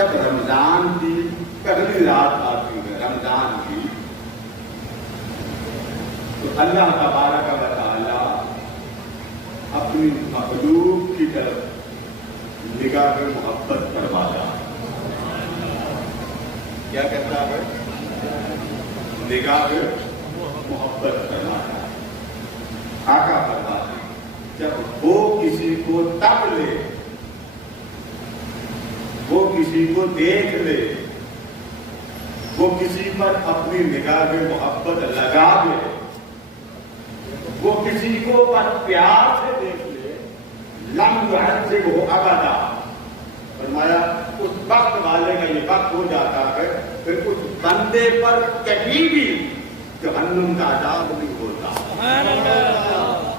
جب رمضان کی پہلی رات آتی ہے رمضان کی، تو اللہ تبارک و تعالی اپنی مخلوق کی طرف نگاہ محبت کرواتا ہے۔ کیا کہتا ہے؟ نگاہ محبت کرواتا ہے۔ آقا فرماتے ہیں جب وہ کسی کو تک لے، وہ کسی کو دیکھ لے، وہ کسی پر اپنی نگاہ محبت لگا دے، وہ کسی کو پر پیار سے دیکھ لے، لم يعذبه ابدا، فرمایا اس وقت والے کا یہ وقت ہو جاتا ہے پھر اس بندے پر کبھی بھی جہنم کا عذاب نہیں ہوتا۔ سبحان اللہ۔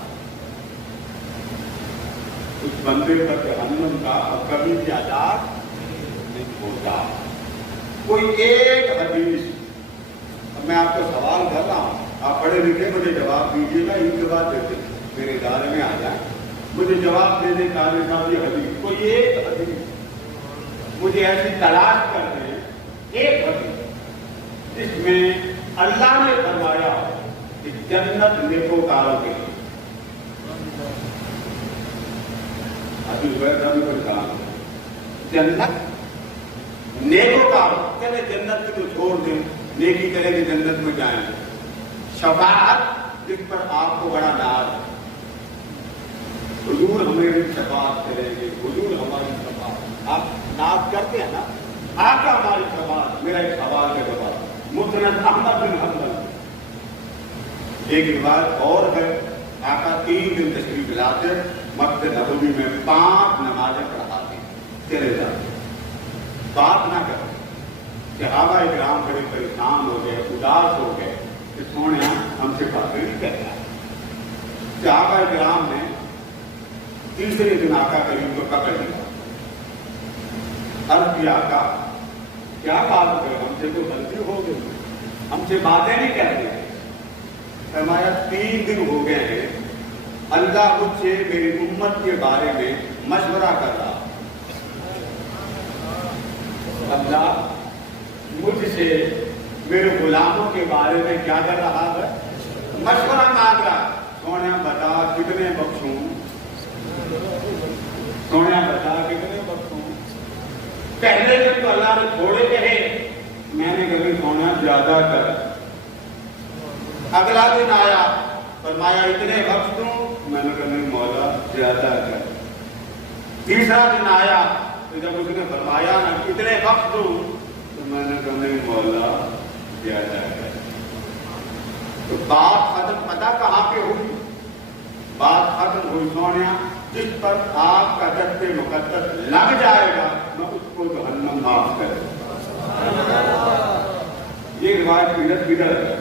اس بندے پر جہنم کا کبھی بھی عذاب نہیں ہوتا۔ کوئی ایک حدیث، میں آپ کو سوال کر رہا ہوں، آپ پڑھے لکھے مجھے جواب دیجیے گا، ان کے بعد دیتے میرے ادارے میں آ جائیں، مجھے جواب دے دیں قاضی صاحب یہ حدیث، کوئی ایک حدیث مجھے ایسی تلاش کر دیں، ایک حدیث جس میں اللہ نے فرمایا کہ جنت نیکوکاروں کے لیے، حدیث ویسا بھی کوئی کام جنت نیکوکار، کہتے جنت کو تو چھوڑ دیں، نیکی کرے کہ جنت میں جائیں، شفاعت جس پر آپ کو بڑا ناز ہے، حضور ہماری شفاعت کریں گے، حضور ہماری شفاعت، آپ ناز کرتے ہیں نا، آقا ہماری شفاعت۔ میرا ایک سوال کا جواب، مسند احمد بن حنبل ایک روایت اور ہے، آقا 3 دن تشریف لاتے مسجد نبوی میں 5 نمازیں پڑھاتے چلے جاتے، بات نہ کریں۔ صحابہ کرام بڑے پریشان ہو گئے، اداس ہو گئے کہ سونے ہم سے باتیں نہیں کرتا۔ صحابہ کرام نے تیسرے دن آقا کریم کو پکڑ لیا، عرض کیا آقا کیا بات ہے، ہم سے کوئی غلطی ہو گئی، ہم سے باتیں نہیں کرتے۔ فرمایا 3 دن ہو گئے ہیں، اللہ مجھ سے میری امت کے بارے میں مشورہ کر رہا، اللہ مجھ سے میرے غلاموں کے بارے میں کیا کر رہا ہے، مشورہ مانگ رہا۔ سونے بتا کتنے بخشوں، سونے بتا کتنے بخشوں۔ پہلے دن تو اللہ نے تھوڑے کہے، میں نے کبھی سونا زیادہ کر۔ اگلا دن آیا، فرمایا اتنے بخش دوں، میں نے کہا مولا زیادہ کر۔ تیسرا دن آیا تو جب اس نے فرمایا نا اتنے بخش دوں، تو میں نے کہا نہیں مولا زیادہ ہے۔ تو بات ختم، پتہ کہاں پہ ہوئی؟ بات ختم ہوئی سونیا جس پر آپ کا دست مقدس لگ جائے گا میں اس کو جہنم معاف کرے۔ یہ روایت کدھر ہے؟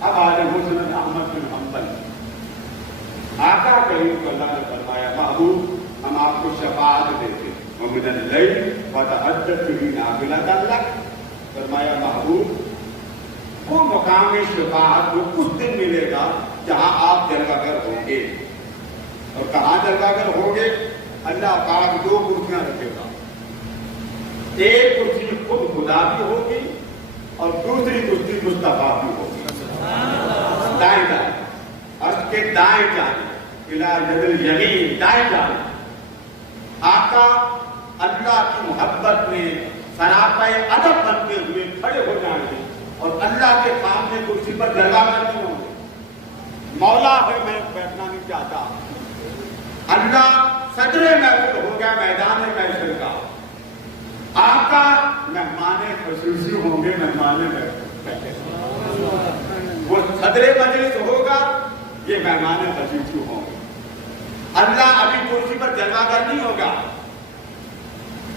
اب آج مسند احمد بن حنبل، آقا کریم کو اللہ نے فرمایا محبوب ہم آپ کو شفاعت دیتے، ومن اللیل فتہجد بہ نافلۃ لک، فرمایا محبوب وہ مقام شفاعت کو اس دن ملے گا جہاں آپ جلوہ گر ہوں گے۔ اور کہاں جلوہ گر ہوں گے؟ اللہ پاک 2 کرسیاں رکھے گا، ایک کرسی خود خدا کی ہوگی اور دوسری کرسی مصطفیٰ کی ہوگی، دائیں دائیں، عرش کے دائیں جانب، الی ید الیمین، دائیں جانب۔ آقا اللہ کی محبت میں سراپے ادب بنتے ہوئے کھڑے ہو جائیں گے اور اللہ کے سامنے کرسی پر جلوہ گر نہیں ہوں گے۔ مولا ہے میں بیٹھنا نہیں چاہتا، اللہ صدر محفل ہو گیا میدان محشر کا، آقا مہمان خصوصی ہوں گے، مہمان بیٹھے، وہ صدر مجلس ہوگا، یہ مہمان خصوصی ہوں گے۔ اللہ ابھی کرسی پر جلوہ گر نہیں ہوگا،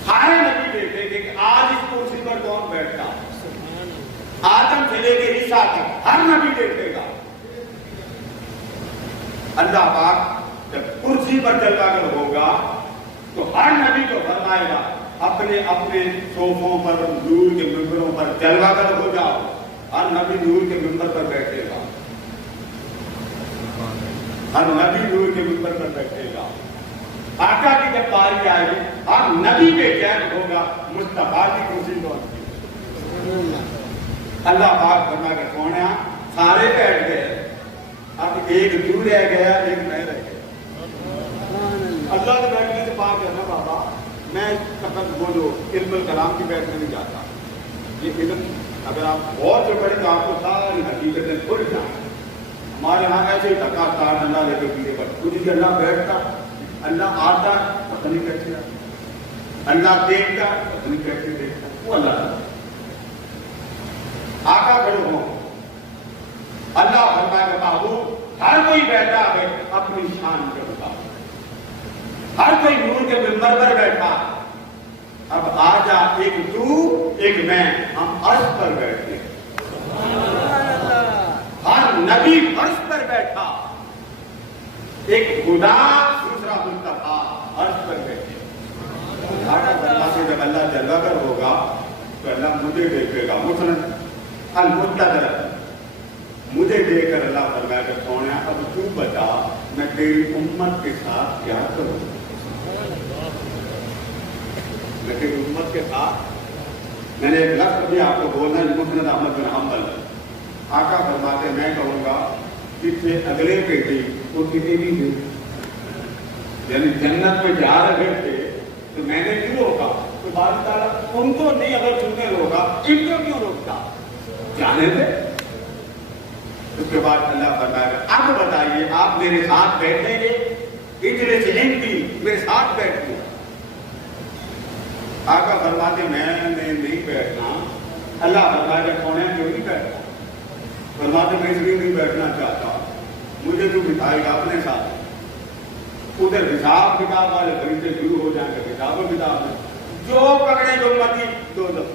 سارے نبی دیکھیں گے کہ آج اس کرسی پر کون بیٹھتا، آدم سے لے کے عیسیٰ تک ہر نبی دیکھے گا۔ اللہ پاک جب کرسی پر جلوہ گر ہوگا تو ہر نبی کو فرمائے گا اپنے اپنے صوفوں پر، نور کے ممبروں پر جلوہ گر ہو جاؤ۔ ہر نبی نور کے ممبر پر بیٹھے گا، ہر نبی نور کے ممبر پر بیٹھے گا۔ آقا کی جب باری آئے گی اور نبی بے چین ہوگا مصطفیٰ کی خوشی کون سی؟ اللہ پاک فرما کے سونے سارے بیٹھ گئے، اب ایک تو رہ گیا، ایک میں رہ گیا۔ اللہ کے بیٹھنے سے پاک ہے نا بابا، میں وہ جو علم الکلام کی بیٹھنے نہیں جاتا، یہ علم اگر آپ بہت سے پڑھیں تو آپ کو ساری حقیقتیں کھل جائیں۔ ہمارے یہاں ایسے ہی دھکا تار اللہ لے کے پیے پر کچھ اللہ بیٹھتا، اللہ آتا پتہ نہیں کیسے آتا، اللہ دیکھتا پتہ نہیں کیسے دیکھتا، وہ اللہ آقا کھڑے ہوں، اللہ فرمائے گا محبوب ہر کوئی بیٹھا ہے اپنی شان کے مطابق، ہر کوئی نور کے منبر پر بیٹھا، اب آ جا ایک تو ایک میں، ہم عرش پر بیٹھتے ہیں، ہر نبی عرش پر بیٹھا، ایک خدا دوسرا مصطفیٰ عرش پر بیٹھے۔ اللہ سے جب اللہ جلوہ گر ہوگا تو اللہ مجھے دیکھے گا، مثلا المقتدر مجھے دیکھ کر اللہ فرمائے گا سونے اب تو بتا میں تیری امت کے ساتھ کیا کروں، میں تیری امت کے ساتھ، میں نے ایک لفظ بھی آپ کو بولنا ہے، مسند احمد بن حنبل آقا فرماتے میں کہوں گا جس سے اگلے بیٹے وہ کسی بھی دے، یعنی جنت میں جا رہے تھے تو میں نے کیوں روکا، تو بات تعالیٰ ان کو نہیں، اگر تم نے روکا ان کو کیوں روکتا، جانے تھے۔ اس کے بعد اللہ فرمائے گا اب بتائیے آپ میرے ساتھ بیٹھیں گے، اتنے سے ہندی میرے ساتھ بیٹھیں، آقا فرماتے میں نہیں بیٹھنا، اللہ فرمائے گا کون ہے کیوں نہیں بیٹھنا، فرماتے میں اس لیے نہیں بیٹھنا چاہتا، مجھے تو بٹھائے گا اپنے ساتھ، ادھر حساب کتاب والے طریقے شروع ہو جائیں گے، حساب و کتاب میں جو پکڑے جو امتی دوزخ،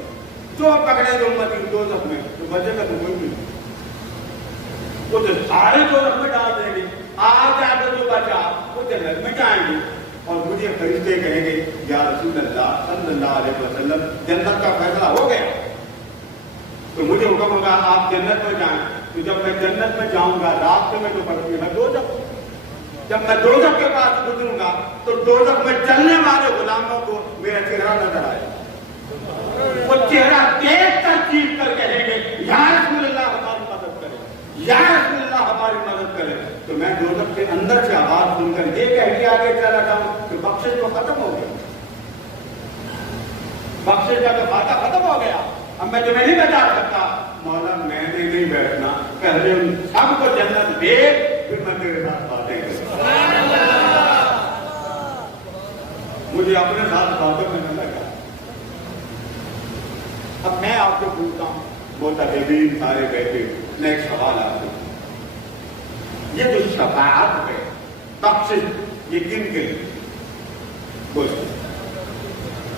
جو پکڑے جو امتی دوزخ میں، تو بچے گا تو کوئی نہیں، وہ تو سارے دوزخ میں ڈال دیں گے، آج آگے جو بچا وہ جنت میں جائیں گے، اور مجھے فرشتے کہیں گے یا رسول اللہ صلی اللہ علیہ وسلم جنت کا فیصلہ ہو گیا، تو مجھے حکم ہوگا آپ جنت میں جائیں، تو جب میں جنت میں جاؤں گا راستے میں تو پڑتی ہے دوزخ، جب میں دوزخ کے پاس گزروں گا تو دوزخ میں چلنے والے غلاموں کو میرا چہرہ نظر آئے گا، وہ چہرہ دیکھ کر چیخ کر کہیں گے یا رسول اللہ ہماری مدد کرے، یا رسول اللہ ہماری مدد کرے، تو میں دوزخ کے اندر سے آواز سن کر یہ کہہ کے آگے چلا جاؤں کہ بخشش تو ختم ہو گیا، بخشش کا تو فاتحہ ختم ہو گیا، اب میں تمہیں نہیں بتا سکتا، مولا میں نے نہیں بیٹھنا، پہلے ان سب کو جنت دے پھر میں تیرے ساتھ باتیں کروں، مجھے اپنے ساتھ باتوں میں نہ لگا۔ اب میں آپ کو پوچھتا ہوں، معتقدین سارے بیٹھے، میں ایک سوال آپ کو، یہ جو شفاعت ہے بخشش یہ کن کے لیے؟ بولے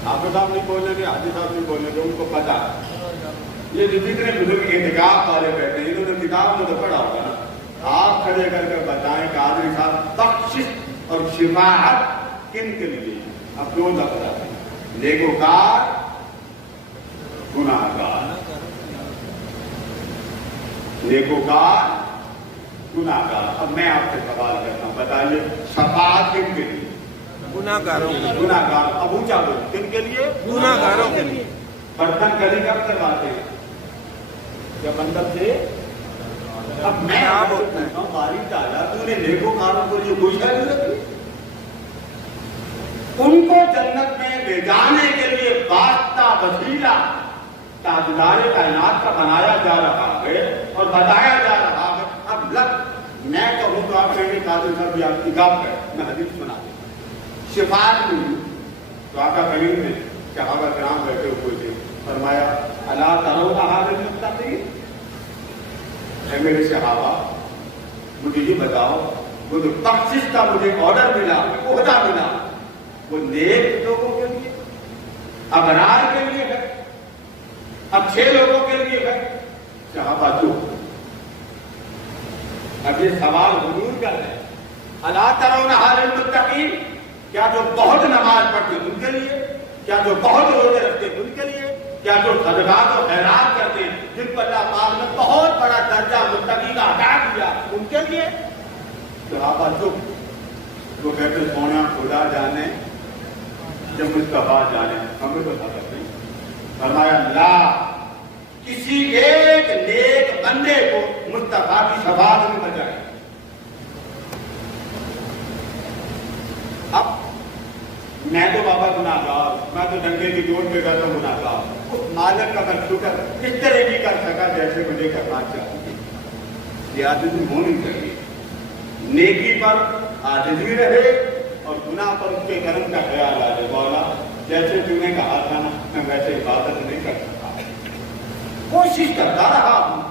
آپ صاحب نہیں بولیں گے، حاجی صاحب نہیں بولیں گے، ان کو پتا ہے، یہ جو جتنے بزرگ اعتکاف والے بیٹھے ہیں انہوں نے کتاب میں تو پڑھا ہوگا نا، آپ کھڑے کر کے بتائیں کہ قادری صاحب بخشش اور شفاعت کن کے لیے؟ اب دو لفظ آتے ہیں، نیکوکار گناہگار، نیکوکار گناہگار۔ اب میں آپ سے سوال کرتا ہوں، بتائیے شفاعت کن کے لیے؟ گناہگاروں کے لیے۔ گناہگار۔ ابو چاہو کن کے لیے؟ گناہگاروں کے لیے۔ برتن کلی کب کرواتے ہیں؟ جب اندر سے۔ اب میں آپ کو پوچھتا ہوں، باری تعالیٰ تو نے نیکوکاروں کو لیے کوئی شاید نہیں رکھی، ان کو جنت میں لے جانے کے لیے واسطہ وسیلہ تاجدار کائنات کا بنایا جا رہا ہے اور بتایا جا رہا ہے۔ اب میں کہوں تو آپ کہیں گے قادری صاحب یہ آپ کی گپ ہے، میں حدیث سنا دوں، شفاعت نہیں تو آقا کریم نے صحابہ کرام بیٹھے ہوئے تھے، فرمایا الا ترون هذا المتقین، اے میرے صحابہ مجھے یہ بتاؤ وہ جو بخشش کا مجھے آرڈر ملا، عہدہ ملا، وہ نیک لوگوں کے لیے، ابرار کے لیے ہے، اچھے لوگوں کے لیے ہے؟ صحابہ جو اب یہ سوال حضور کا ہے، الا ترون هذا المتقین، کیا جو بہت نماز پڑھتے ہیں ان کے لیے، کیا جو بہت روزے رکھتے ہیں ان کے لیے، کیا جو صدقات و خیرات کرتے ہیں جن کو اللہ پاک نے بہت بڑا درجہ متقی کا عطا کیا ان کے لیے؟ صحابہ چپ، وہ کہتے سونا خدا جانے جب مصطفیٰ جانے، ہمیں تو پتہ نہیں۔ فرمایا لا، کسی ایک نیک بندے کو مصطفیٰ کی شفاعت میں بچائے۔ اب میں تو بابا گناہگار، میں تو ڈنگے کی چوٹ پہ کرتا ہوں گناہگار، اس مالک کا میں شکر اس طرح کی کر سکا جیسے مجھے کرنا چاہیے۔ یہ عاجزی ہونی چاہیے، نیکی پر عاجزی رہے اور گناہ پر اس کے کرم کا خیال آ جائے۔ مولا جیسے تم نے کہا تھا نا، میں ویسے عبادت نہیں کر سکتا، کوشش کرتا رہا ہوں،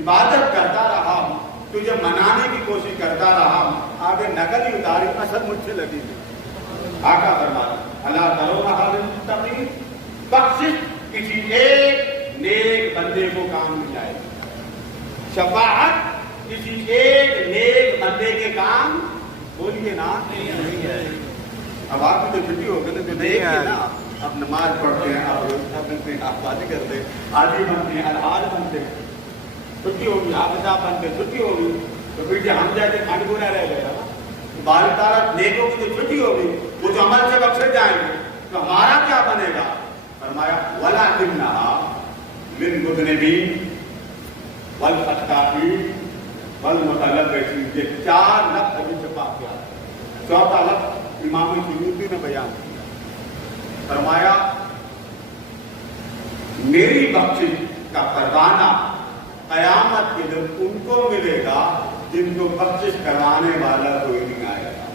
عبادت کرتا رہا ہوں، تجھے منانے کی کوشش کرتا رہا ہوں، آگے نقل ہی اتاری، اثر مجھ سے لگی تھی۔ آقا فرمایا اللہ ترون حال المتقین، بخشش کسی ایک نیک بندے کو کام مل جائے گی، شفاعت کسی ایک نیک بندے کے کام بولیے نا نہیں ہے۔ اب آپ کی تو چھٹی ہو گئی تو دیکھ کے نا اب نماز پڑھتے ہیں، آپ روزہ بنتے ہیں، آپ باتیں کرتے ہیں، عادی بنتے ہیں، الحاظ بنتے ہیں، چھٹی ہوگی، حافظہ بنتے چھٹی ہوگی، تو پھر جو ہم جیسے کھنڈ گنا رہ گئے نا، بال تعالیٰ نیکوں کی تو چھٹی ہوگی، وہ جو عمل سے بخشے جائیں گے، تو ہمارا کیا بنے گا؟ فرمایا وَلَٰكِنَّهَا لِلْمُذْنِبِينَ وَالْخَطَّائِينَ وَالْمُتَلَوِّثِينَ، یہ 4 لفظ ابھی چھپا کیا، چوتھا لفظ امام سیوطی نے بیان کیا۔ فرمایا میری بخشش کا پروانہ قیامت کے دن ان کو ملے گا جن کو بخشش کروانے والا کوئی نہیں آئے گا،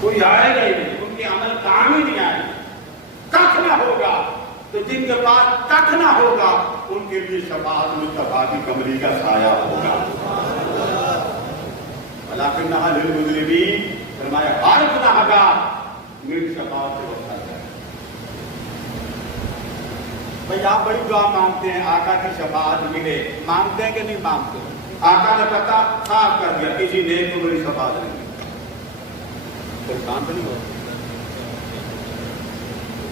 کوئی آئے گا ہی نہیں، ان کے عمل کام ہی نہیں آئے گا، کچھ نہ ہوگا۔ تو جن کے پاس کچھ نہ ہوگا ان کے لیے شفاعت مصطفیٰ کی کمری کا سایہ ہوگا۔ وَلَٰكِنَّهَا لِلْمُذْنِبِينَ، فرمایا ہر گناہگار میری شفاعت سے بچا جائے۔ بھائی آپ بڑی دعا مانگتے ہیں آقا کی شفاعت ملے، مانگتے ہیں کہ نہیں مانگتے؟ آقا نے پتا صاف کر دیا کسی نیک کو میری شفاعت نہیں ملے، پریشان تو نہیں ہوتا؟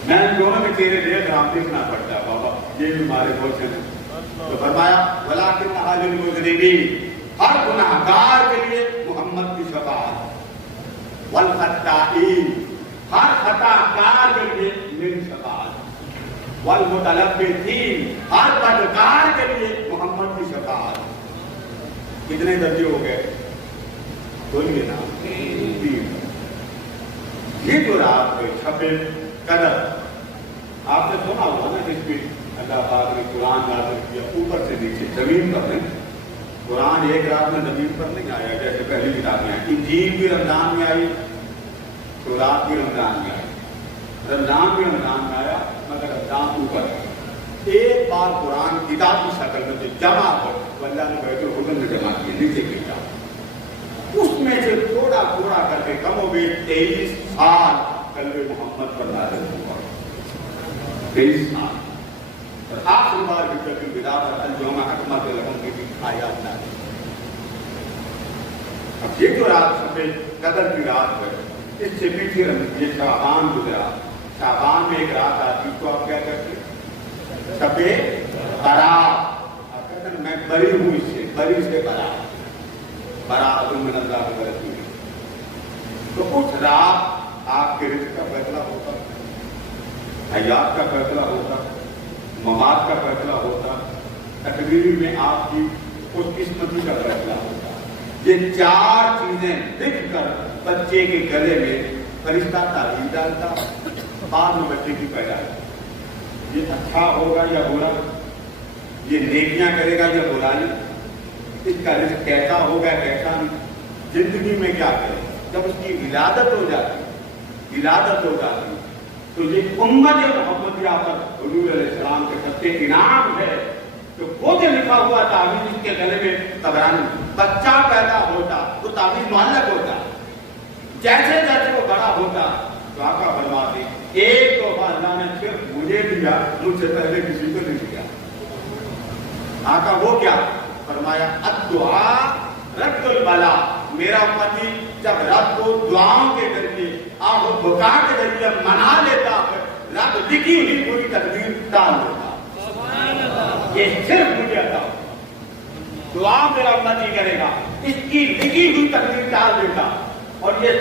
میں ان دونوں میں تیرے لیے ڈرام دیکھنا پڑتا ہے بابا، یہ بھی ہمارے بہت سے تو فرمایا وَلَٰكِنَّهَا لِلْمُذْنِبِينَ، ہر گناہگار کے لیے محمد کی شفاعت، وَالْخَطَّائِينَ، ہر خطا کار کے لیے میری شفاعت، وَالْمُتَلَوِّثِينَ، ہر بدکار کے لیے محمد کی شفاعت۔ کتنے درجے ہو گئے؟ بولیے نا، 3۔ یہ جو رات ہے شب قدر، آپ نے سنا ہوگا نا جس میں اللہ پاک نے قرآن نازل کیا اوپر سے نیچے زمین پر نہیں، قرآن ایک رات میں زمین پر نہیں آیا جیسے پہلی کتابیں آئی، انجیل بھی رمضان میں آئی، تورات بھی رمضان میں آئی، رمضان بھی رمضان میں آیا، مگر رمضان اوپر ایک بار قرآن کتاب کی شکل میں جو جمع ہو تو اللہ نے بیت الحکم میں جمع کیے نیچے کی کتاب، اس میں سے تھوڑا تھوڑا کر کے کم ہو گئے 23 سال قلب محمد پر نازل ہوا، 23 سال، اور آخری بار حجت الوداع پر اليوم اکملت لکم کی بھی آیات نازل۔ اب یہ جو رات شب قدر کی رات ہے، اس سے پیچھے یہ شعبان گزرا، شعبان میں ایک رات آتی تو آپ کیا کرتے؟ شب برات، آپ کہتے ہیں میں بری ہوں اس سے، بری سے برات، برات من اللہ ورسولہ۔ تو اس رات آپ کے رزق کا فیصلہ ہوتا، حیات کا فیصلہ ہوتا، ممات کا فیصلہ ہوتا، تقدیر میں آپ کی خوش قسمتی کا فیصلہ ہوتا۔ یہ 4 چیزیں لکھ کر بچے کے گلے میں فرشتہ تعلیم ڈالتا، بعد میں بچے کی پیدائش، یہ اچھا ہوگا یا برا، یہ نیکیاں کرے گا یا برائی، اس کا رزق کیسا ہوگا کیسا نہیں، زندگی میں کیا کرے۔ جب اس کی ولادت ہو جاتی تو یہ امت محمدیہ پر حضور علیہ السلام کے سب سے انعام ہے۔ تو وہ جو لکھا ہوا تعویذ اس کے گلے میں طبرانی، بچہ پیدا ہوتا تو تعویذ معلق ہوتا، جیسے جیسے وہ بڑا ہوتا تو آقا فرماتے ایک تحفہ اللہ نے صرف مجھے دیا، مجھ سے پہلے کسی کو نہیں دیا۔ آقا وہ کیا؟ فرمایا الدعاء رد البلا، میرا امتی جب رب کو دعاؤں کے ذریعے آہ و بکا کے ذریعے منا لیتا ہے، رب لکھی ہوئی پوری تقدیر ڈال دیتا۔ یہ صرف مجھے عطا ہو، دعا میرا امتی کرے گا، اس کی لکھی ہوئی تقدیر ڈال دیتا، اور یہ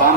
5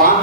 5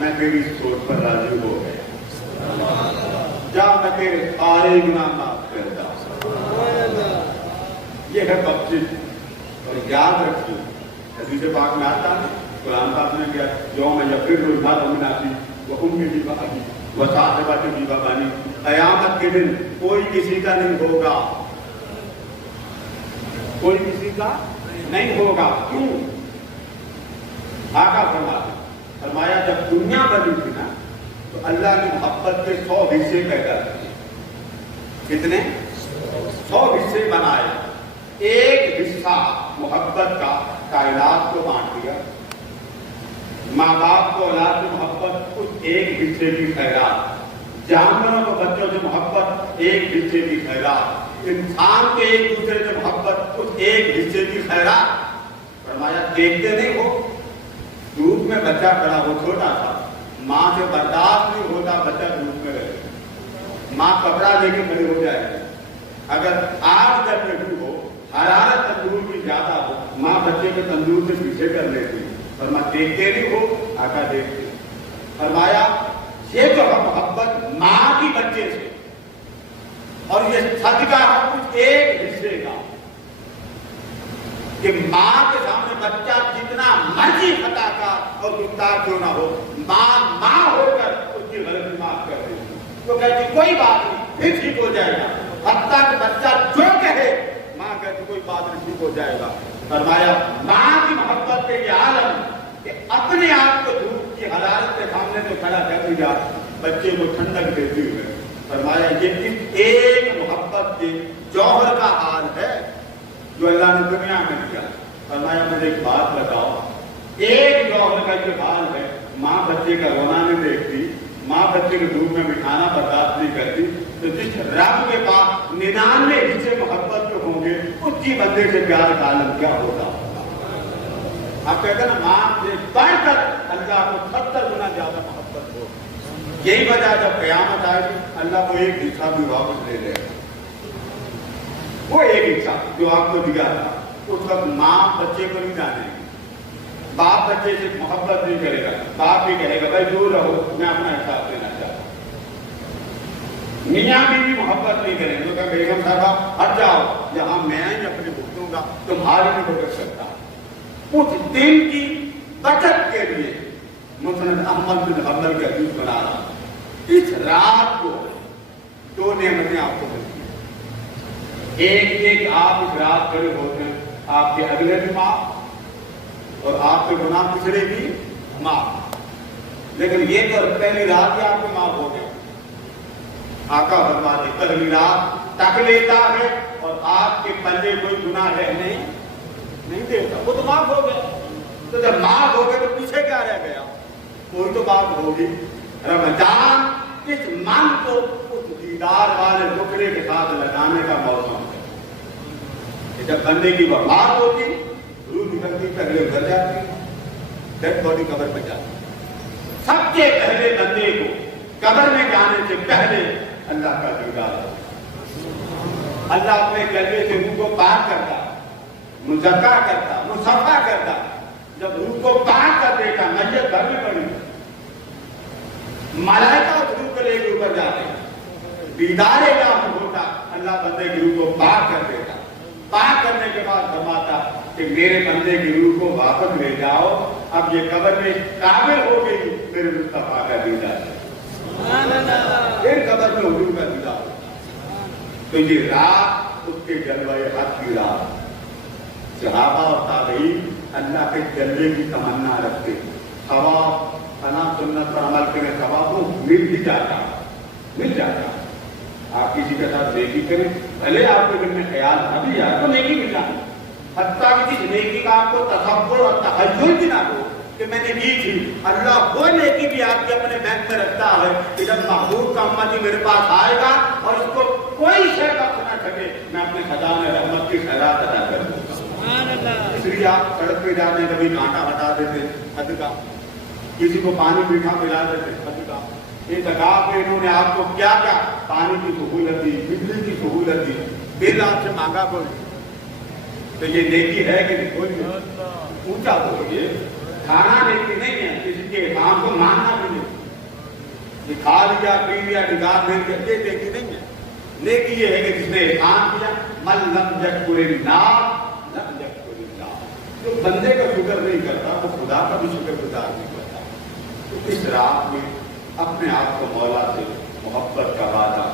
میں تیری سوچ پر راضی ہو گیا، جا میں تیرے سارے گناہ معاف کرتا۔ یہ ہے بخشش۔ اور یاد رکھیے حدیث پاک میں آتا ہے، قرآن پاک میں کیا، یوم یفر المرء من اخیہ وامہ وابیہ وصاحبتہ وبنیہ، قیامت کے دن کوئی کسی کا نہیں ہوگا، کوئی کسی کا نہیں ہوگا۔ کیوں؟ آقا فرمایا جب دنیا بنی تھی نا تو اللہ نے محبت کے 100 حصے پیدا کیے۔ کتنے؟ 100 حصے بنائے۔ ایک حصہ محبت کا کائنات کو بانٹ دیا، ماں باپ کو اولاد سے محبت اس ایک حصے کی خیرات، جانوروں کو بچوں سے محبت ایک حصے کی خیرات، انسان کے ایک دوسرے سے محبت اس ایک حصے کی خیرات۔ فرمایا دیکھتے نہیں ہو، دھوپ میں بچہ کھڑا ہو چھوٹا تھا، ماں سے برداشت نہیں ہوتا بچہ دھوپ میں رہے، ماں کپڑا لے کے کھڑے ہو جائے۔ اگر آگ جب لگی ہو، حرارت تندور کی زیادہ ہو، ماں بچے کے تندور سے پیچھے کر لیتی۔ فرمایا دیکھتے نہیں ہو، آقا دیکھتے۔ فرمایا یہ جو ہے محبت ماں کی بچے سے، اور یہ صدقہ ہے کچھ ایک حصے کا، کہ ماں کے سامنے بچہ جتنا مرضی خطا کا اور گفتار کیوں نہ ہو، ماں ہو کر اس کی غلطی معاف کر دیتی، تو کہتی کوئی بات نہیں پھر ٹھیک ہو جائے گا، حتیٰ کہ بچہ جو کہے ماں کہتی کوئی بات نہیں ٹھیک ہو جائے گا۔ فرمایا ماں کی محبت کے یہ عالم کہ اپنے آپ کو دھوپ کی حرارت کے سامنے تو کھڑا کر دیا، بچے کو ٹھنڈک دیتی ہوئے۔ فرمایا یہ اس ایک محبت کے جوہر کا حال ہے جو اللہ نے دنیا میں دیا۔ فرمایا مجھے ایک بات بتاؤ، ایک جوہر کا جو حال ہے، ماں بچے کا رونا نہیں دیکھتی، ماں بچے کے دھوپ میں بٹھانا برداشت نہیں کرتی، تو جس رب کے پاس 99 حصے محبت کے ہوں گے، اس کی بندے سے پیار کا عالم کیا ہوگا؟ آپ کہتے ہیں نا ماں سے بڑھ کر اللہ کو 70 گنا زیادہ محبت ہو۔ یہی وجہ جب قیامت آئے گی اللہ کو ایک حصہ بھی واپس لے لے گا، وہ ایک حصہ جو آپ کو دیا تھا۔ اس وقت ماں بچے کو نہیں جانے گی، باپ بچے سے محبت نہیں کرے گا، باپ بھی کہے گا بھائی دور رہو میں اپنا حساب دینا چاہتا ہوں۔ میاں بیوی محبت نہیں کریں گے، کہ بیگم صاحبہ ہٹ جاؤ، یہاں میں ہی اپنے بھگتوں گا، تمہاری نہیں بھگت سکتا۔ اس دن کی بچت کے لیے مسند احمد بن حنبل کا حدیث بنا رہا، اس رات کو 2 نعمتیں آپ کو ملتی ہیں۔ ایک یہ کہ آپ اس رات کھڑے ہوتے ہیں، آپ کے اگلے بھی معاف اور آپ کے گناہ پچھڑے بھی معاف، لیکن یہ تو پہلی رات ہی آپ کے معاف ہو گئے۔ آقا فرماتے پہلی رات تک لیتا ہے اور آپ کے پلے کوئی گناہ رہنے نہیں دیتا، وہ تو معاف ہو گیا۔ تو جب معاف ہو گئے تو پیچھے کیا رہ گیا؟ کوئی تو بات ہوگی۔ رمضان اس من کو اس دیدار والے ٹکڑے کے ساتھ لگانے کا موسم ہے کہ جب بندے کی وفات ہوتی، روح نکلتی، پہلے گھر جاتی، ڈیڈ باڈی قبر پہ جاتی، سب سے پہلے بندے کو قبر میں جانے سے پہلے اللہ کا دیدار ہے۔ اللہ اپنے جلوے سے روح کو پاک کرتا، مزکا کرتا، مصفا کرتا۔ جب روح کو پاک کر دیتا، میت گھر میں پڑی، ملائکہ اس روح کو لے کے اوپر جاتے، دیدار الہی ہوتا، اللہ بندے کی روح کو پاک کر دیتا۔ پاک کرنے کے بعد فرماتا کہ میرے بندے کی روح کو واپس لے جاؤ، اب یہ قبر میں قابل ہو گئی میرے مصطفیٰ کا دیدار ہے۔ پھر قبر میں حضور کا دیدار ہوتا۔ تو یہ رات اس کے جلوہ حق کی رات، صحابہ اور تابعین اللہ کے جلوے کی تمنا رکھتے، ثواب فنا سنت پر عمل کرنے ثواب کو مل بھی جاتا، مل جاتا۔ آپ کسی کے ساتھ نیکی کریں، بھلے آپ کے دل میں خیال نہ بھی آئے تو نیکی مل جائے، حتیٰ کہ جس نیکی کا آپ کو تصور اور تخیل بھی نہ ہو کہ میں نے کی تھی، اللہ وہ نیکی بھی آپ کے اپنے بینک میں رکھتا ہے کہ جب محبوب کا امتی میرے پاس آئے گا اور اس کو کوئی شے بخش نہ سکے، میں اپنے خزانے رحمت کی خیرات ادا کر دوں۔ اس لیے آپ سڑک پہ جاتے ہیں، کبھی کانٹا ہٹا دیتے صدقہ، کسی کو پانی میٹھا پلا دیتے صدقہ۔ اس اگاہ پہ انہوں نے آپ کو کیا کیا، پانی کی سہولت دی، بجلی کی سہولت دی، بل آپ سے مانگا کوئی، تو یہ نیکی ہے کہ نہیں؟ اونچا بولیے، کھانا نیکی نہیں ہے، کسی کے کام کو ماننا بھی کہ کھا لیا پی لیا نگاہ دے دیا، یہ نیکی نہیں ہے. نیکی یہ ہے کہ جس نے احسان کیا، من لم یشکر الناس لم یشکر اللہ. جو بندے کا شکر نہیں کرتا وہ خدا کا بھی شکر گزار نہیں کرتا. تو اس رات میں اپنے آپ کو مولا سے محبت کا وعدہ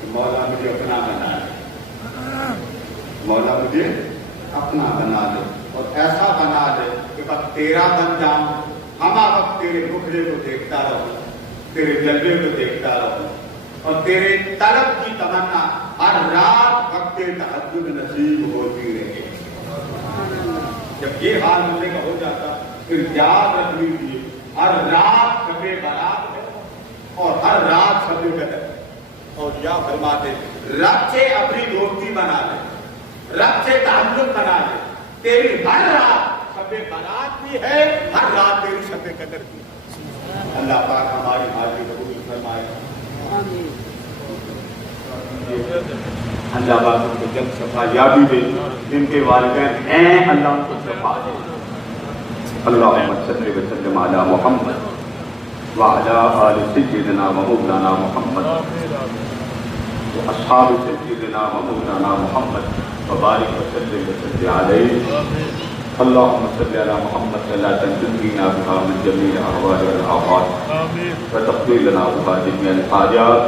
کہ مولا مجھے اپنا بنا دے، مولا مجھے اپنا بنا دے، اور ایسا بنا دے کہ بس تیرا بن جاؤں. ہم وقت تیرے مکھڑے کو دیکھتا رہوں، تیرے جلوے کو دیکھتا رہوں، اور تیرے طلب کی تمنا ہر رات وقت تہجد نصیب ہوتی رہے. جب یہ حال بندے کا ہو جاتا پھر یاد رکھ لیجیے ہر رات شب برات ہے اور ہر رات شب قدر. اور یا فرماتے رب سے اپنی دوستی بنا لے، رب سے تعلق بنا لے. تیری ہر رات شب برات بھی ہے، ہر رات تیری شب قدر بھی. اللہ پاک ہماری حاضری قبول فرمائے. اللہ پاک ان کو جلد شفا یابی دے، جن کے والدین ہیں اللہ ان کو شفا دے. اللہم صلی وسلم علی محمد وعلی آل سیدنا و مولانا محمد و اصحاب سیدنا و مولانا محمد وبارک وسلم علیہ. اللہم صلی علی محمد لا تنجینا بها من جمیع الاحوال والآفات وتغفر لنا بها جميع الحاجات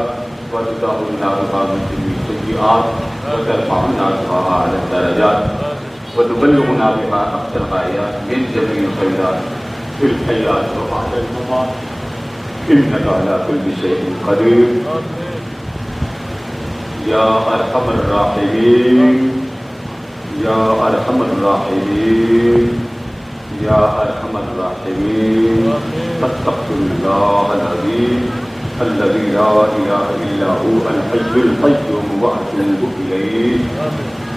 وتطهرنا بها من جميع السیئات وترفعنا بها اعلی الدرجات وتبلغنا بها اقصى الغایات من جمیع الخیرات فی الحیات وبعد الممات انک علی کل شیء قدیر. یا ارحم الراحمین، یا ارحم الراحمین، یا ارحم الراحمین. استغفر اللہ العظیم الذی لا الہ الا هو الحی القیوم واتوب الیہ.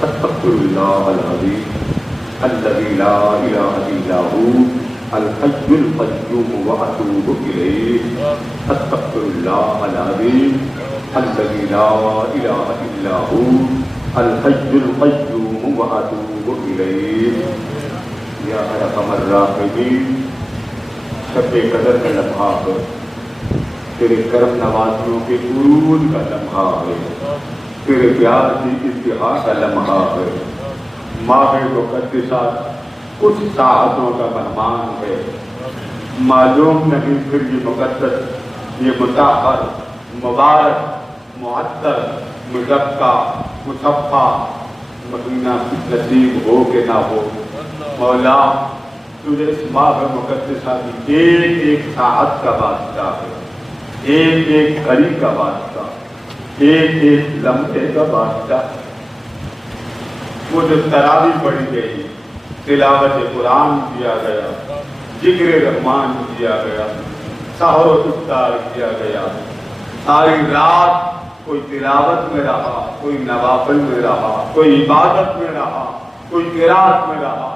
استغفر اللہ العظیم الذی لا الہ الا هو الحی القیوم واتوب الیہ. استغفر اللہ العظیم الذی لا الہ الا هو الحی القیوم واتوب الیہ. یا ارحم الراحمین، شب قدر کا لمحہ ہے، تیرے کرم نوازیوں کے عروج کا لمحہ ہے، تیرے پیار کی انتہا کا لمحہ ہے. ماہ مقدسہ کچھ ساعتوں کا مہمان ہے، معلوم نہیں پھر یہ مقدس، یہ مطہر، مبارک، معطر، مزکا، مصفا مہینہ نصیب ہو کہ نہ ہو. مولا تجھے اس ماہ مقدسہ کی ایک ایک ساعت کا واسطہ ہے، ایک ایک گھڑی کا واسطہ، ایک ایک لمحے کا واسطہ. وہ جو تراویح پڑھی گئی، تلاوت قرآن کیا گیا، ذکر رحمان کیا گیا، سحر و افطار کیا گیا، ساری رات کوئی تلاوت میں رہا، کوئی نوافل میں رہا، کوئی عبادت میں رہا، کوئی قرات میں رہا.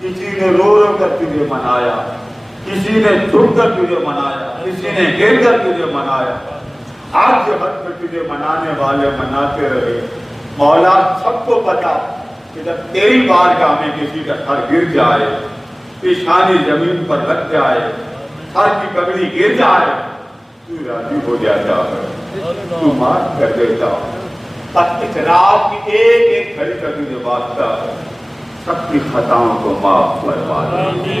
کسی نے رو رو کر تجھے منایا، کسی نے جھک کر تجھے منایا، کسی نے گر کر تجھے منایا. آج حد میں تجھے منانے والے مناتے رہے. مولا سب کو پتا کہ جب تیری بارگاہ میں کسی کا سر گر جائے، پیشانی زمین پر رکھ جائے، سر کی پگڑی گر جائے، تو راضی ہو جاتا ہے، تو معاف کر دیتا. بس اس رات کی ایک ایک گھڑی کا تجھے واسطہ ہے. سب کی خطاؤں کو معاف فرما دے،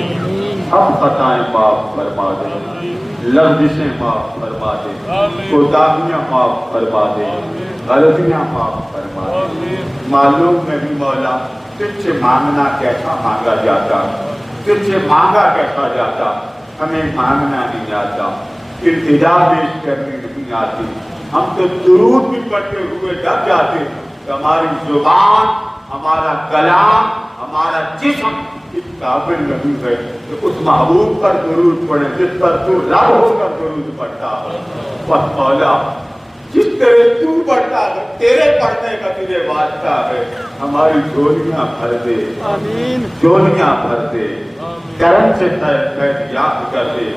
سب خطائیں معاف فرما دے، لغزشیں معاف فرما دے، کوتاہیاں معاف فرما دے، غلطیاں معاف فرما دے. معلوم نہیں مولا تجھ سے مانگنا کیسا مانگا جاتا، تجھ سے مانگا کیسا جاتا. ہمیں مانگنا نہیں آتا، التجا پیش کرنی نہیں آتی. ہم تو درود بھی پڑھتے ہوئے ڈر جاتے کہ ہماری زبان، ہمارا کلام، ہمارا جسم اس قابل نہیں ہے کہ اس محبوب پر درود پڑھے جس پر تو رب ہو کر درود پڑھتا ہے. بس مولا جس طرح تو پڑھتا ہے تیرے پڑھنے کا تجھے واسطہ ہے. ہماری جھولیاں بھر دے، جھولیاں بھر دے، کرم سے خیرات کر دے،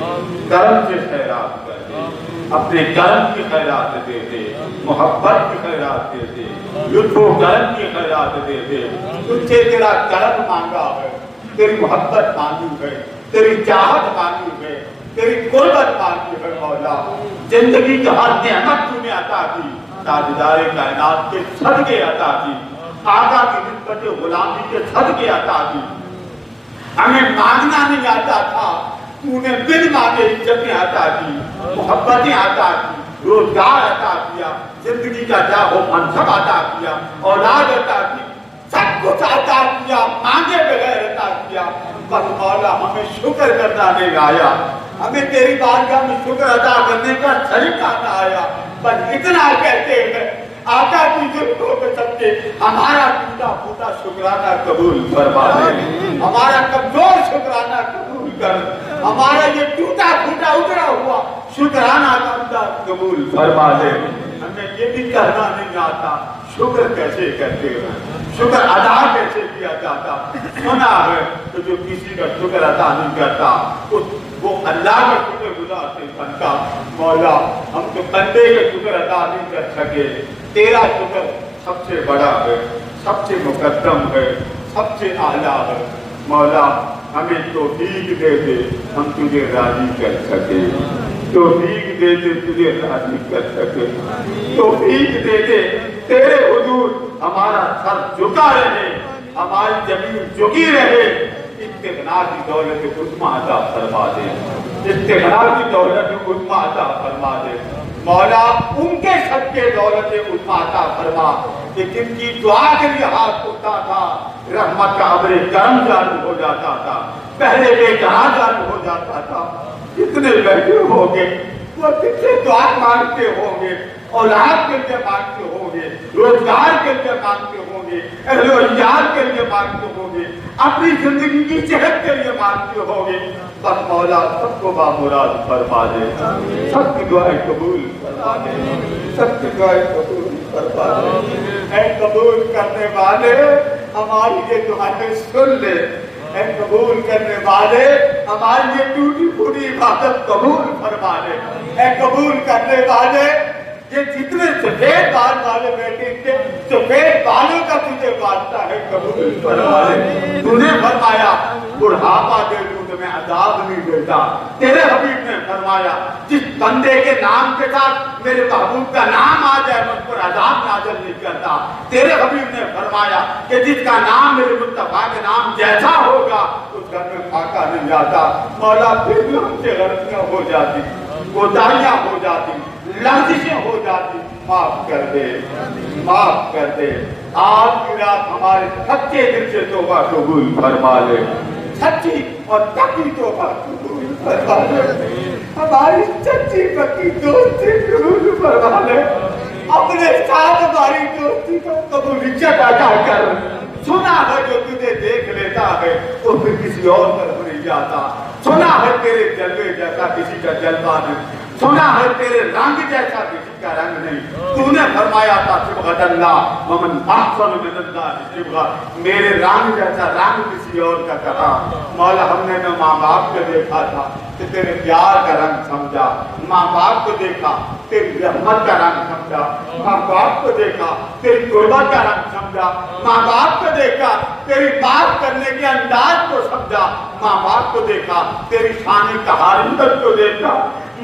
کرم سے خیرات کر دے، اپنے کرم کی خیرات دے دے، محبت کی خیرات دے دے، لطف و کرم کی خیرات دے دے. تجھ سے تیرا کرم مانگا ہے، تیری محبت مانگی ہے، تیری چاہت مانگی ہے، تیری قربت مانگی ہے. مولا مولا زندگی کا ہر نعمت تو نے عطا کی، تاجدار کائنات کے صدقے عطا کی، آقا کی نسبت غلامی کے صدقے عطا کی۔ ہمیں مانگنا نہیں آتا تھا، تو نے بن مانگے عزتیں عطا کی، محبتیں عطا کی، روزگار عطا کیا، زندگی کا جاہ و منصب عطا کیا، اولاد عطا کی، سب کچھ عطا کیا، مانگے بغیر عطا کیا۔ بس مولا ہمیں شکر کرنا نہیں آیا، ہمیں تیری بارگاہ میں شکر ادا کرنے کا طریقہ نہ آیا، بس اتنا کہتے ہیں آقا کی ضرورتوں پہ سب کے ہمارا ٹوٹا پھوٹا شکرانہ قبول فرما دے، ہمارا کمزور شکرانہ قبول کر، ہمارا یہ ٹوٹا پھوٹا اترا ہوا شکرانہ قبول فرما دے۔ ہمیں یہ بھی کہنا نہیں آتا شکر کیسے کرتے ہیں، شکر ادا کیسے کیا جاتا۔ سنا ہے کہ جو کسی کا شکر ادا نہیں کرتا وہ اللہ کا شکر گزار سے بنتا۔ مولا ہم تو بندے کا شکر ادا نہیں کر سکے، تیرا شکر سب سے بڑا ہے، سب سے مقدم ہے، سب سے اعلیٰ ہے۔ مولا ہمیں توفیق دے دے ہم تجھے راضی کر سکے، توفیق دے دے تجھے راضی کر سکے، توفیق دے دے تیرے حضور ہمارا سر جھکا رہے، ہماری زمین جھکی رہے۔ استغنا کی دولت عظمیٰ عطا فرما دے، استغنا کی دولت عظمیٰ عطا فرما دے۔ مولا ان کے صدقے دولت عظمیٰ عطا فرما کہ جن کی دعا کے لیے ہاتھ اٹھتا تھا رحمت کا ابر کرم جاری ہو جاتا تھا، پہلے بے جہاں جاری ہو جاتا تھا۔ جتنے بیٹھے ہوں گے وہ کتنے دعا مانگتے ہوں گے، اولاد کے لیے مانگتے ہوں گے، روزگار کے لیے مانگتے ہوں گے، اہل و عیال کے لیے مانگتے ہوں گے، اپنی زندگی کی صحت کے لیے مانگتے ہوں گے۔ بس مولا سب کو بامراد فرما دے، سب کی دعائیں قبول فرما دے، سب کی دعائیں قبول فرما دے۔ اے قبول کرنے والے ہماری یہ دعائیں سن لے، اے قبول کرنے والے ہماری یہ ٹوٹی پھوٹی عبادت قبول فرما لے۔ اے قبول کرنے والے یہ جتنے سفید بال والے بیٹے تھے سفید بالوں کا تجھے واسطہ ہے، قبول فرما لے۔ تو نے فرمایا بڑھاپا دے دوں تو میں عذاب نہیں دیتا، تیرے حبیب نے فرمایا جس بندے کے نام کے ساتھ میرے محبوب کا نام آ جائے میں اس پر عذاب نازل نہیں کرتا۔ تیرے حبیب نے فرمایا کہ جس کا نام میرے مصطفیٰ کے نام جیسا ہوگا اس گھر میں فاقہ نہیں جاتا۔ مولا پھر بھی ہم سے غلطیاں ہو جاتی، کوتاہیاں ہو جاتی، لغزشیں ہو جاتی، معاف کر دے، معاف کر دے۔ آج کی رات ہمارے سچے دل سے توبہ قبول فرما لے، سچی اور پکی توبہ قبول فرما لے، ہماری سچی پکی دوستی قبول فرما لے، اپنے ساتھ ہماری دوستی کو قبولیت عطا کر۔ سنا ہے جو تجھے دیکھ لیتا ہے وہ پھر کسی اور طرف نہیں جاتا، سنا ہے تیرے جلوے جیسا کسی کا جلوہ نہیں، سنا ہے تیرے رنگ جیسا کسی کا رنگ نہیں۔ تو نے فرمایا تھا صبغۃ اللہ ومن احسن من اللہ صبغہ، میرے رنگ جیسا رنگ کسی اور کا کہا۔ مولا ہم نے نہ ماں باپ کو دیکھا تھا کہ تیرے پیار کا رنگ سمجھا، ماں باپ کو دیکھا تیری رحمت کا رنگ سمجھا، ماں باپ کو دیکھا تیری قربت کا رنگ سمجھا، ماں باپ کو دیکھا تیری بات کرنے کے انداز کو سمجھا، ماں باپ کو دیکھا تیری شان طہارت کو دیکھا،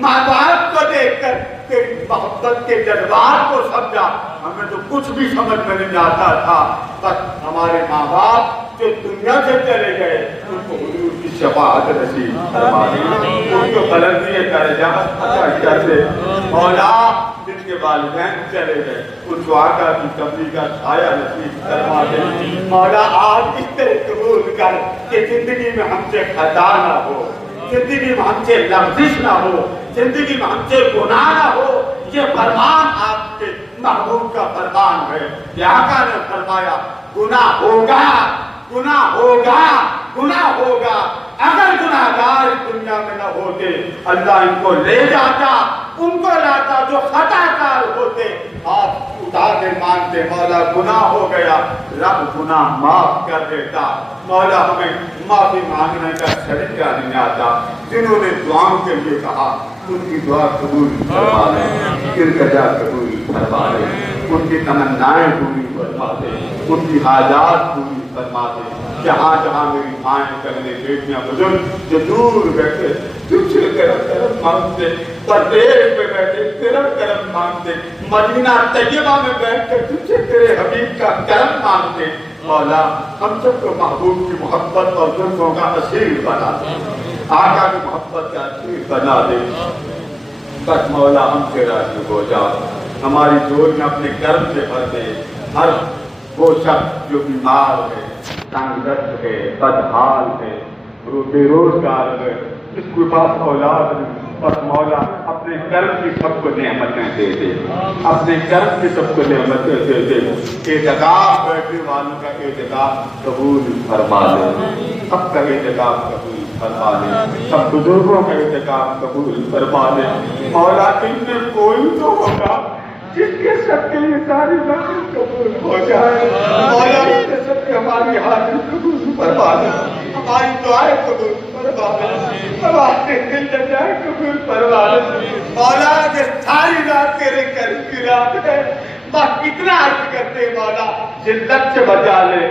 ماں باپ کو دیکھ کر تیری محبت کے جذبات کو سمجھا۔ ہمیں تو کچھ بھی سمجھ میں نہیں آتا تھا، بس ہمارے ماں باپ جو دنیا سے چلے گئے ان کو حضور کی شفاعت نصیب فرما دے، ان کو بلندی درجات عطا کر دے۔ مولا جن کے والدین چلے گئے ان کو آقا کی کمری کا سایہ نصیب فرما دے۔ مولا آج اس طرح قبول کر کہ زندگی میں ہم سے خطا نہ ہو، زندگی میں ہم سے لغزش نہ ہو، زندگی میں ہم سے گناہ نہ ہو۔ یہ فرمان آپ کے محبوب کا فرمان ہے کہ آقا نے فرمایا گناہ ہوگا، گناہ ہوگا، گناہ ہوگا۔ اگر گناہگار دنیا میں نہ ہوتے اللہ ان کو لے جاتا، ان کو لاتا جو خطا کار ہوتے، ہاتھ اٹھا کے مانتے مولا گناہ ہو گیا، رب گناہ معاف کر دیتا۔ مولا ہمیں معافی مانگنے کا طریقہ نہیں آتا، جنہوں نے دعاؤں کے لیے کہا ان کی دعا قبول فرما دے، التجا قبول فرما دے، ان کی تمنائیں پوری فرما دے، ان کی حاجات پوری فرما دے۔ جہاں جہاں میری مائیں بہنیں بیٹیاں بزرگ جو دور بیٹھے تجھ سے تیرا کرم مانگتے، پردیس میں بیٹھے تیرا کرم مانگتے، مدینہ طیبہ میں بیٹھ کر تجھ سے تیرے حبیب کا کرم مانگتے، مولا ہم سب کو محبوب کی محبت اور زلفوں کا اسیر بنا دے، آقا کی محبت کا اسیر بنا دے، بس مولا ہم سے راضی ہو جا، ہماری جھولیاں اپنے کرم سے بھر دے، ہر وہ شخص جو بیمار ہے، تنگ دست ہے، بدحال ہے، بے روزگار ہے، جس کے پاس اولاد نہیں، بس مولا اپنے کرم کی سب کو نعمتیں دے دے، اپنے کرم کی سب کو نعمتیں دے دے، اعتکاف بیٹھنے والوں کا اعتکاف قبول فرما لے، سب کا اعتکاف قبول فرما لے، سب بزرگوں کا اعتکاف قبول فرما لے، مولا ان میں کوئی تو ہوگا جس کے سب کے یہ ساری باتیں قبول ہو جائے، مولا اس کے سب کے ہماری حاضری قبول فرما لے، ہماری دعائیں قبول فرما لے، ہمارے دل لجائیں قبول فرما لے، مولا یہ ساری رات تیرے کرم کی رات ہے، بس اتنا عرض کرتے مولا ذلت سے بچا لے،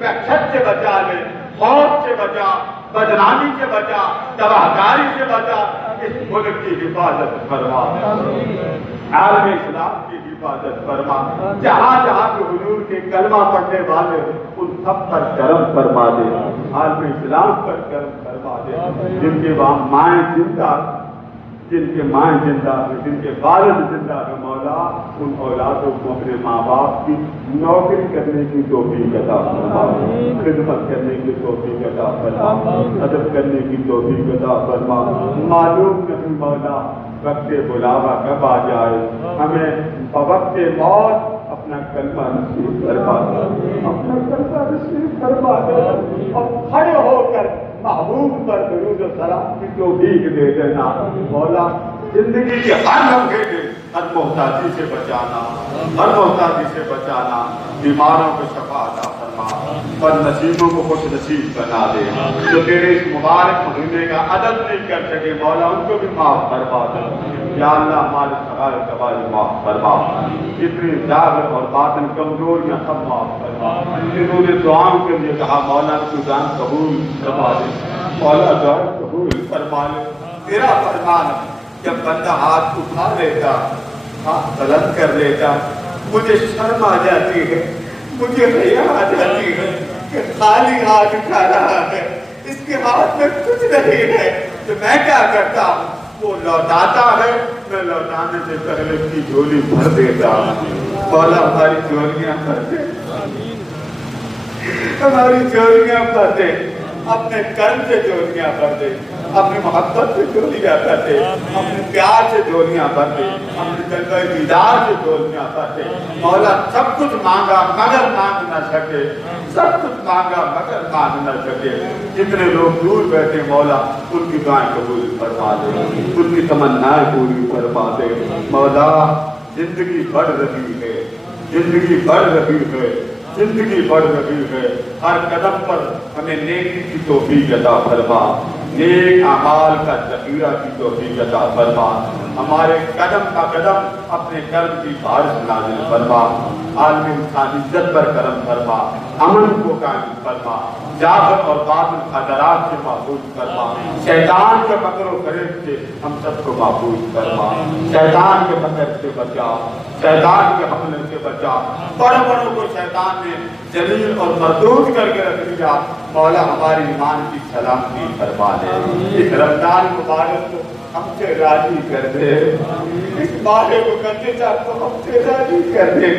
وحشت سے بچا لے، خوف سے بچا، بدنامی سے بچا، تباہکاری سے بچا، اس ملک کی حفاظت فرما، عالم اسلام کی حفاظت فرما، جہاں جہاں کے حضور کے کلمہ پڑھنے والے ان سب پر کرم فرما دے، عالم اسلام پر کرم فرما دے، جن کے مائیں زندہ، جن کے مائیں زندہ ہیں، جن کے والد زندہ ہیں، مولا ان اولادوں کو اپنے ماں باپ کی نوکری کرنے کی توفیق عطا فرما، خدمت کرنے کی توفیق عطا فرما، ادب کرنے کی توفیق عطا فرما، معلوم نہیں مولا وقت بلاوا کب آ جائے، ہمیں بوقت موت اپنا کلمہ نصیب فرما دے، اپنا کلمہ نصیب فرما دے، اور کھڑے ہو کر محبوب پر درود و سلام کی توفیق دے دینا، مولا زندگی کے ہر لمحے میں ہر محتاجی سے بچانا، ہر محتاجی سے بچانا، بیماروں کو شفا عطا فرما، بد نصیبوں کو خوش نصیب بنا دے، جو تیرے اس مبارک مہینے کا ادب نہیں کر سکے مولا ان کو بھی معاف فرما دے، یا اللہ ہمارے سوال کبار معاف فرما، جتنی ظاہر اور باطن کمزوریاں سب معاف فرما، جنہوں نے دعاؤں کے لیے کہا مولا کی دعا قبول فرما دے، مولا دعا قبول فرما لے، تیرا فرمان جب بندہ ہاتھ اٹھا لیتا، ہاتھ بلند کر لیتا، مجھے شرم آ جاتی ہے، مجھے حیا آ جاتی ہے کہ خالی ہاتھ اٹھا رہا ہے، اس کے ہاتھ میں کچھ نہیں ہے، تو میں کیا کرتا ہوں، وہ لوٹاتا ہے، میں لوٹانے سے پہلے اس کی جھولی بھر دیتا ہوں، مولا ہماری جھولیاں بھر دے، ہماری جھولیاں بھر دے، اپنے کرم سے جھولیاں بھر دے، اپنی محبت سے جھولیاں بھر دے، اپنے پیار سے جھولیاں بھر دے، اپنے جلوہ دیدار سے جھولیاں بھر دے، مولا سب کچھ مانگا مگر مانگ نہ سکے، سب کچھ مانگا مگر مانگ نہ سکے، جتنے لوگ دور بیٹھے مولا ان کی دعائیں قبول فرما دے، ان کی تمنائیں پوری فرما دے، مولا زندگی بڑھ رہی ہے، زندگی بڑھ رہی ہے، زندگی بڑھ رہی ہے، ہر قدم پر ہمیں نیکی کی توفیق عطا فرما، نیک اعمال کا ذخیرہ کی توفیق عطا فرما، ہمارے قدم کا قدم اپنے کرم کی بارش نازل فرما، عالم انسانیت پر کرم فرما، امن کو قائم فرما، ظاہر اور باطن خطرات سے محفوظ فرما، شیطان کے مکر و فریب سے ہم سب کو محفوظ فرما، شیطان کے مکر سے بچا، شیطان کے حملے سے بچا، بڑوں بڑوں کو شیطان نے ذلیل اور مردود کر کے رکھ دیا، مولا ہماری ایمان کی سلامتی فرما دے، اس رمضان مبارک کو ہم سے راضی کر دے، اس ماہ مقدسہ کو ہم سے راضی کر دے،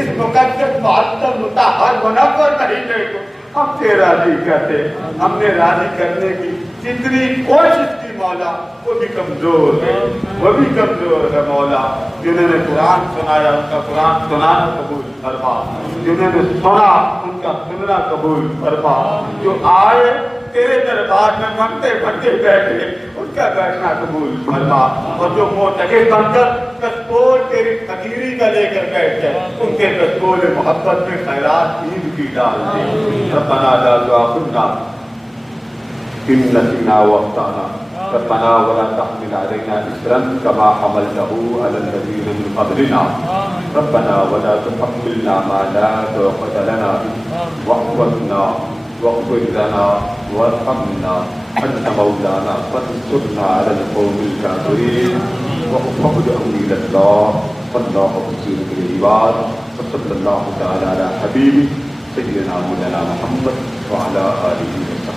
اس مقدس معطر مطہر منور مہینے کو ہم سے راضی کر دے، ہم نے راضی کرنے کی جتنی کوشش کی مولا وہ بھی کمزور ہے، وہ بھی کمزور ہے مولا، جنہوں نے قرآن سنایا ان کا قرآن سنانا قبول فرما، جنہوں نے سنا ان کا سننا قبول فرما، جو آئے تیرے دربار میں منگتے بنتے بیٹھے ان کا بیٹھنا قبول فرما، اور جو معتکف بن کر کسبول تیری فقیری کا لے کر بیٹھ جائے ان کے کسبول محبت میں خیرات عید کی ڈال دے، ربنا لا تؤاخذنا إن نسينا وأخطأنا ربنا ولا تحمل علينا إصرا كما حملته على الذين من قبلنا ربنا ولا تحملنا ما لا طاقة لنا به واعف عنا واغفر لنا وارحمنا أنت مولانا فانصرنا على القوم الكافرين وفقد أمين الله والله بصير بالعباد وصلى الله تعالى على حبيبه سيدنا مولانا محمد وعلى آله وصحبه